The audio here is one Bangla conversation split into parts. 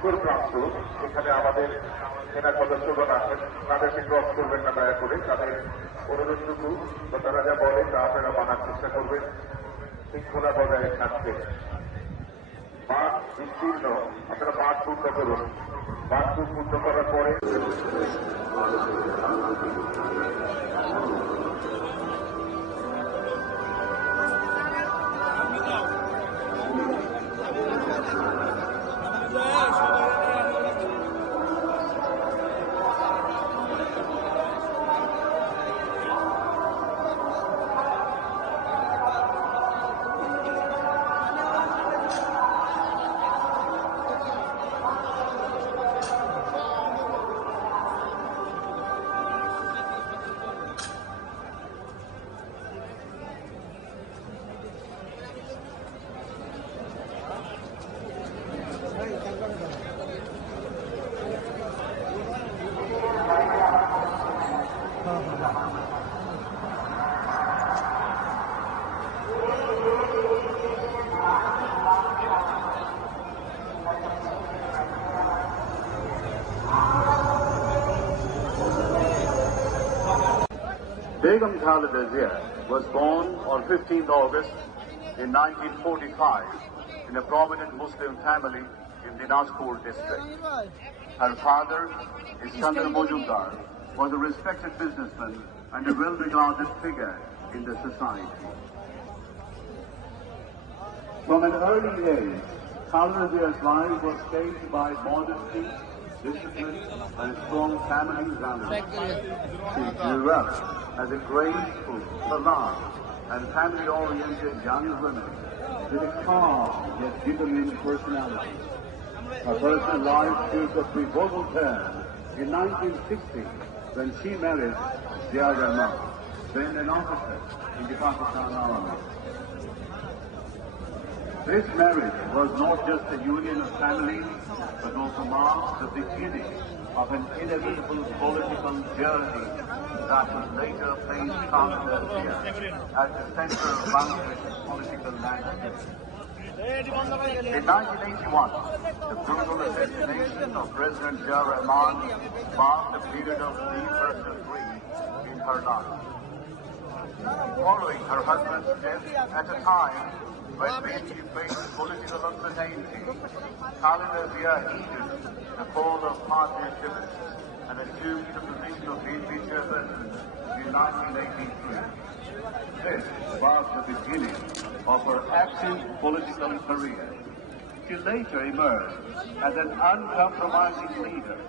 উত্তর প্রান্ত, এখানে আমাদের সেনা সদস্যগণ আছেন, তাদেরকে ক্রস করবেন না দয়া করে। তাদের অনুরোধটুকু বা তারা যা বলে তা আপনারা মানার চেষ্টা করবেন, শৃঙ্খলা বজায় থাকবে। মাঠ বিস্তীর্ণ, আপনারা মাঠ পূর্ণ করুন। মাঠ পূর্ণ করার পরে Begum Khalida Zia was born on 15th August in 1945 in a prominent Muslim family in Dinajpur district. Her father, Iskandar Majumdar, was a respected businessman and a well-regarded figure in the society. From an early age, Khalida Zia's life was shaped by modesty, discipline, and a strong family values. She grew up as a graceful, polite, and family-oriented young woman with a calm yet determined personality. Her personal life took a pivotal turn in 1960 when she married Zia Rahman, then an officer in the Pakistan Army. This marriage was not just a union of families, but also marked the beginning of an inevitable political journey that would later place Khalida Zia at the center of Bangladesh's political landscape. In 1981, the brutal assassination of President Zia Rahman marked a period of deep personal grief in her life. Following her husband's death at a time when she faced political uncertainty, Khalida Zia heeded the call of party activists and assumed the position of VP chairperson in 1983. This was the beginning of her active political career. She later emerged as an uncompromising leader,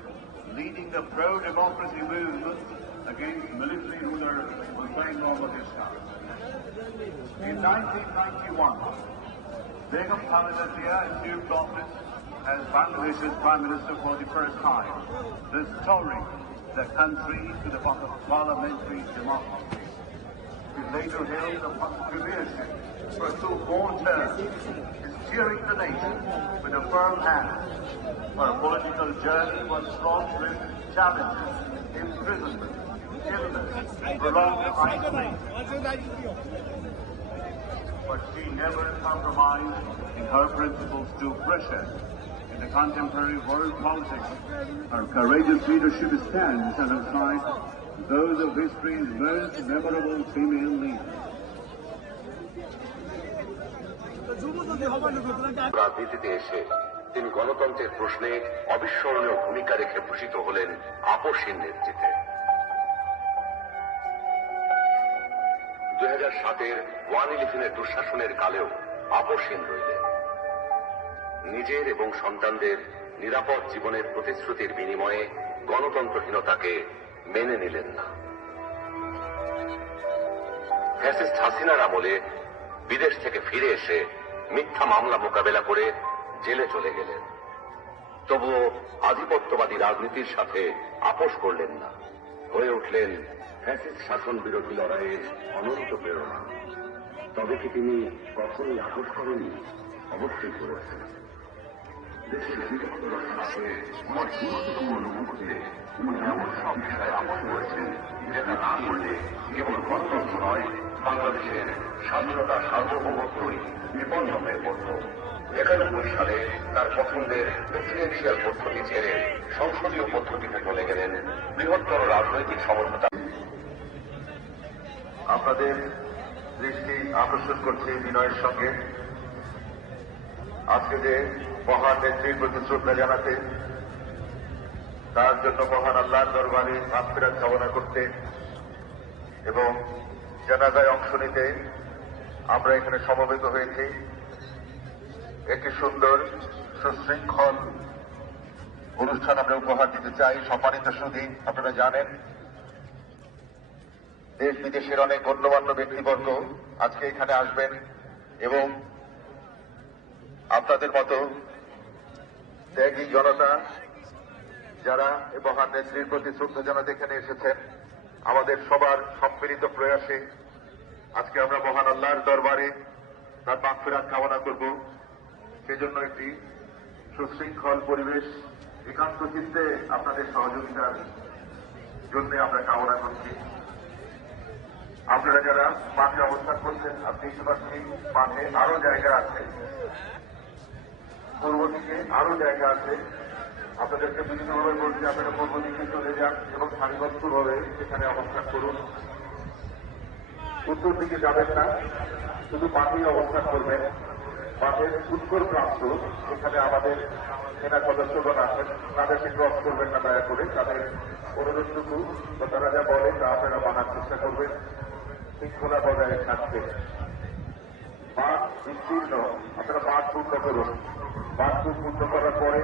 leading the pro-democracy movement against military ruler Hussain Mohammad Ishaq. In 1991, Begum Khalida Zia assumed office as Bangladesh's Prime Minister for the first time, restoring the country to the parliamentary democracy. She later held the premiership for 2 more terms, steering the nation with a firm hand. Her political journey was fraught with challenges, imprisonment, illness, prolonged isolation. But she never compromised in her principles to pressure. In the contemporary world politics, her courageous leadership stands alongside those of history's most memorable female leaders. রাজনীতিতে এসে তিনি গণতন্ত্রের প্রশ্নে অবিস্মরণীয় ভূমিকা রেখে ভূষিত হলেন আপসহীন নেতৃত্বে। 2007-এর 1/11-এর দুঃশাসনের কালেও আপসহীন রইলেন। নিজের এবং সন্তানদের নিরাপদ জীবনের প্রতিশ্রুতির বিনিময়ে গণতন্ত্রহীনতাকে মেনে নিলেন না। ফ্যাসিস্ট হাসিনার আমলে বিদেশ থেকে ফিরে এসে মিথ্যা মামলা মোকাবেলা করে জেলে চলে গেলেন। তবুও আধিপত্যবাদী রাজনীতির সাথে আপোষ করলেন না, হয়ে উঠলেন ফ্যাসিস্ট শাসন বিরোধী লড়াইয়ের অনন্ত প্রেরণা। তবে কি তিনি কখনোই আপোষ করেননি? অবশ্যই করেছেন। দেশের বৃহত্তর স্বার্থে আমার গুরুত্বপূর্ণ মুহূর্তে উনি এমন সব বিষয়ে আপোষ করেছেন যেটা না করলে কেবল গণতন্ত্র নয়, বাংলাদেশের স্বাধীনতা সার্বভৌমত্বই বিপন্ন হয়ে পড়ত। 1991 সালে তার পছন্দের প্রেসিডেন্সিয়াল পদ্ধতি ছেড়ে সংসদীয় পদ্ধতিতে চলে গেলেন বৃহত্তর রাজনৈতিক সমঝোতা। আপনাদের দৃষ্টি আকর্ষণ করছে বিনয়ের সঙ্গে আজকে যে মহান নেত্রীর প্রতি শ্রদ্ধা জানাতে, তার জন্য মহান আল্লাহর দরবারে মাগফিরাত কামনা করতে এবং জানাজায় অংশ নিতে আমরা এখানে সমবেত হয়েছি। একটি সুন্দর সুশৃঙ্খল অনুষ্ঠান আমরা উপহার দিতে চাই। সম্মানিত সুধী, আপনারা জানেন দেশ বিদেশের অনেক গণ্যমান্য ব্যক্তিবর্গ আজকে এখানে আসবেন এবং আপনাদের মতো ত্যাগী জনতা যারা এই মহান নেত্রীর প্রতি শ্রদ্ধা জানাতে এখানে এসেছেন, আমাদের সবার সম্মিলিত প্রয়াসে আজকে আমরা মহান আল্লাহর দরবারে তার মাগফিরাত কামনা করব। সেজন্য একটি সুশৃঙ্খল পরিবেশ একান্ত চিত্তে আপনাদের সহযোগিতার জন্য আমরা কামনা করছি। আপনারা যারা মাঠে অবস্থান করছেন, আপনি পাচ্ছি মাঠে আরো জায়গা আছে, পূর্ব দিকে আরো জায়গা আছে। আপনাদেরকে বিভিন্নভাবে বলছি আপনারা পূর্ব দিকে চলে যান এবং সারিবদ্ধভাবে সেখানে অবস্থান করুন। উত্তর দিকে যাবেন না, শুধু মাঠেই অবস্থান করবেন। মাঠের উত্তর প্রান্ত এখানে আমাদের সেনা সদস্যগণ আছেন, তাদেরকে ক্রস করবেন না দয়া করে। তাদের অনুরোধটুকু বা তারা যা বলে তা আপনারা মানার চেষ্টা করবেন শৃঙ্খলা বজায় থাকতে। মাঠ বিস্তীর্ণ, আপনারা মাঠ পূর্ণ করুন। মাঠ পূর্ণ করার পরে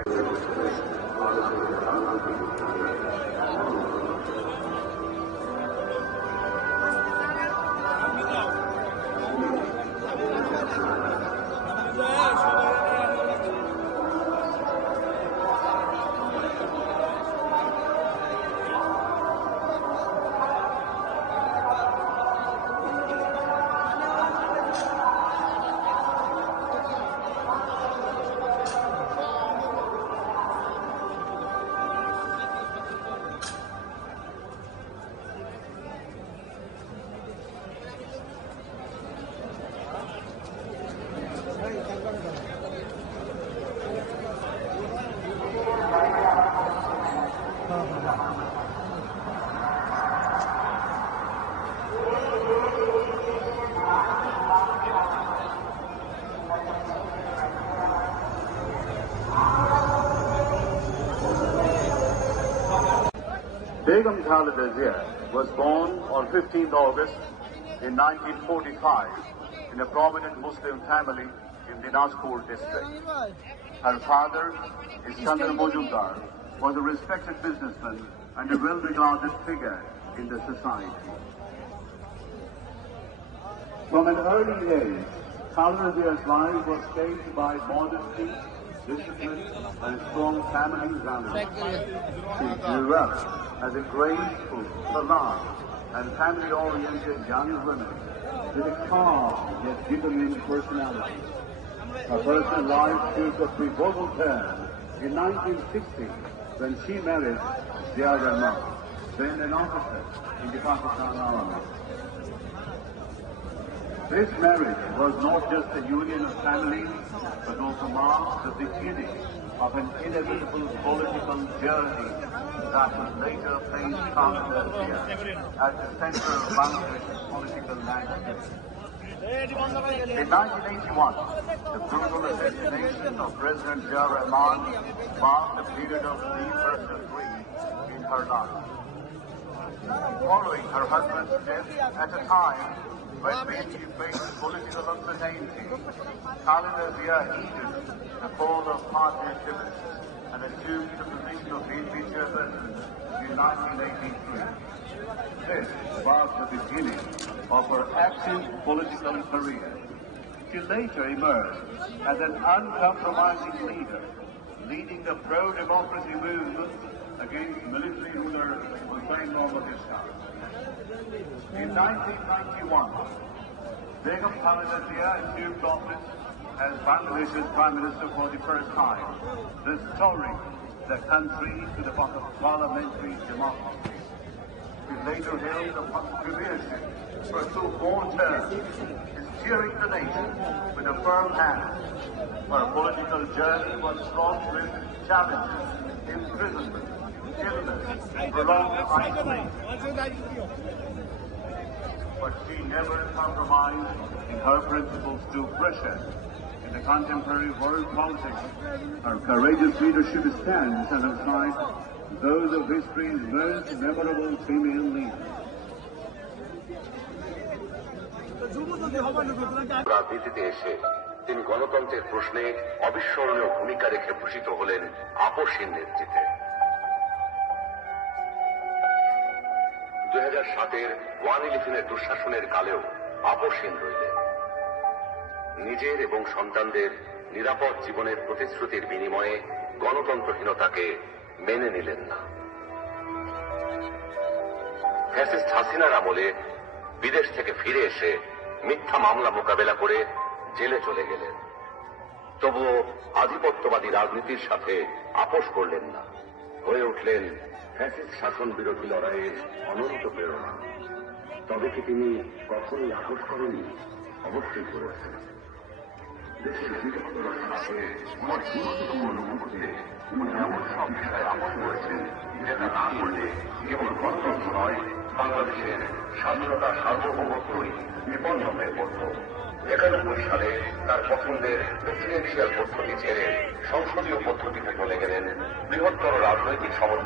Begum Khalida Zia was born on 15th August in 1945 in a prominent Muslim family in Dinajpur district. Her father, Iskandar Mojumdar, was a respected businessman and a well-regarded figure in the society. From an early age, Khalida Zia's life was shaped by modesty, discipline, and strong family values. She grew up as a graceful, polite, and family-oriented young woman with a calm yet determined personality. Her personal life took a pivotal turn in 1960 when she married Zia Rahman, then an officer in the Pakistan Army. This marriage was not just a union of families, but also marked the beginning of an inevitable political journey that would later place Khalida Zia at the center of Bangladesh's political landscape. In 1981, the brutal assassination of President Zia Rahman marked a period of deep personal grief in her life. Following her husband's death at a time when many faced political uncertainty, Khalida Zia heeded the call of party activists and assumed the position of VP chairperson in 1983. This was the beginning of her active political career. She later emerged as an uncompromising leader, leading the pro-democracy movement against military ruler Hussain Mohammad Shah. In 1991, Begum Khalida Zia assumed office as Bangladesh's Prime Minister for the first time, restoring the country to the path of parliamentary democracy. She later held the premiership for 2 more terms as steering the nation with a firm hand. Her political journey was fraught with challenges, imprisonment, illness, prolonged isolation. But she never compromised in her principles to pressure in the contemporary world politics. Her courageous leadership stands alongside those of history's most memorable female leaders. রাজনীতিতে এসে তিনি গণতন্ত্রের প্রশ্নে অবিস্মরণীয় ভূমিকা রেখে ভূষিত হলেন আপসহীন নেতৃত্বে। 2007-এর 1/11-এর দুঃশাসনের কালেও আপসহীন রইলেন। নিজের এবং সন্তানদের নিরাপদ জীবনের প্রতিশ্রুতির বিনিময়ে গণতন্ত্রহীনতাকে মেনে নিলেন না। ফ্যাসিস্ট হাসিনার আমলে বিদেশ থেকে ফিরে এসে মিথ্যা মামলা মোকাবেলা করে জেলে চলে গেলেন। তবুও আধিপত্যবাদী রাজনীতির সাথে আপোষ করলেন না, হয়ে উঠলেন ফ্যাসিস্ট শাসন বিরোধী লড়াইয়ের অনন্ত প্রেরণা। তবে কি তিনি কখনোই আপোষ করেননি? অবশ্যই করেছেন। দেশের নিরাপত্তার সাথে আমার গুরুত্বপূর্ণ মুহূর্তে তিনি এমন সব বিষয়ে আপোষ করেছেন যেটা না করলে কেবল গণতন্ত্র নয়, বাংলাদেশের স্বাধীনতা সার্বভৌমত্বই বিপন্ন হয়ে পড়ত। 91 সালে তার পছন্দের প্রেসিডেন্সিয়াল পদ্ধতি ছেড়ে সংসদীয় পদ্ধতিতে চলে গেলেন বৃহত্তর রাজনৈতিক সমর্থন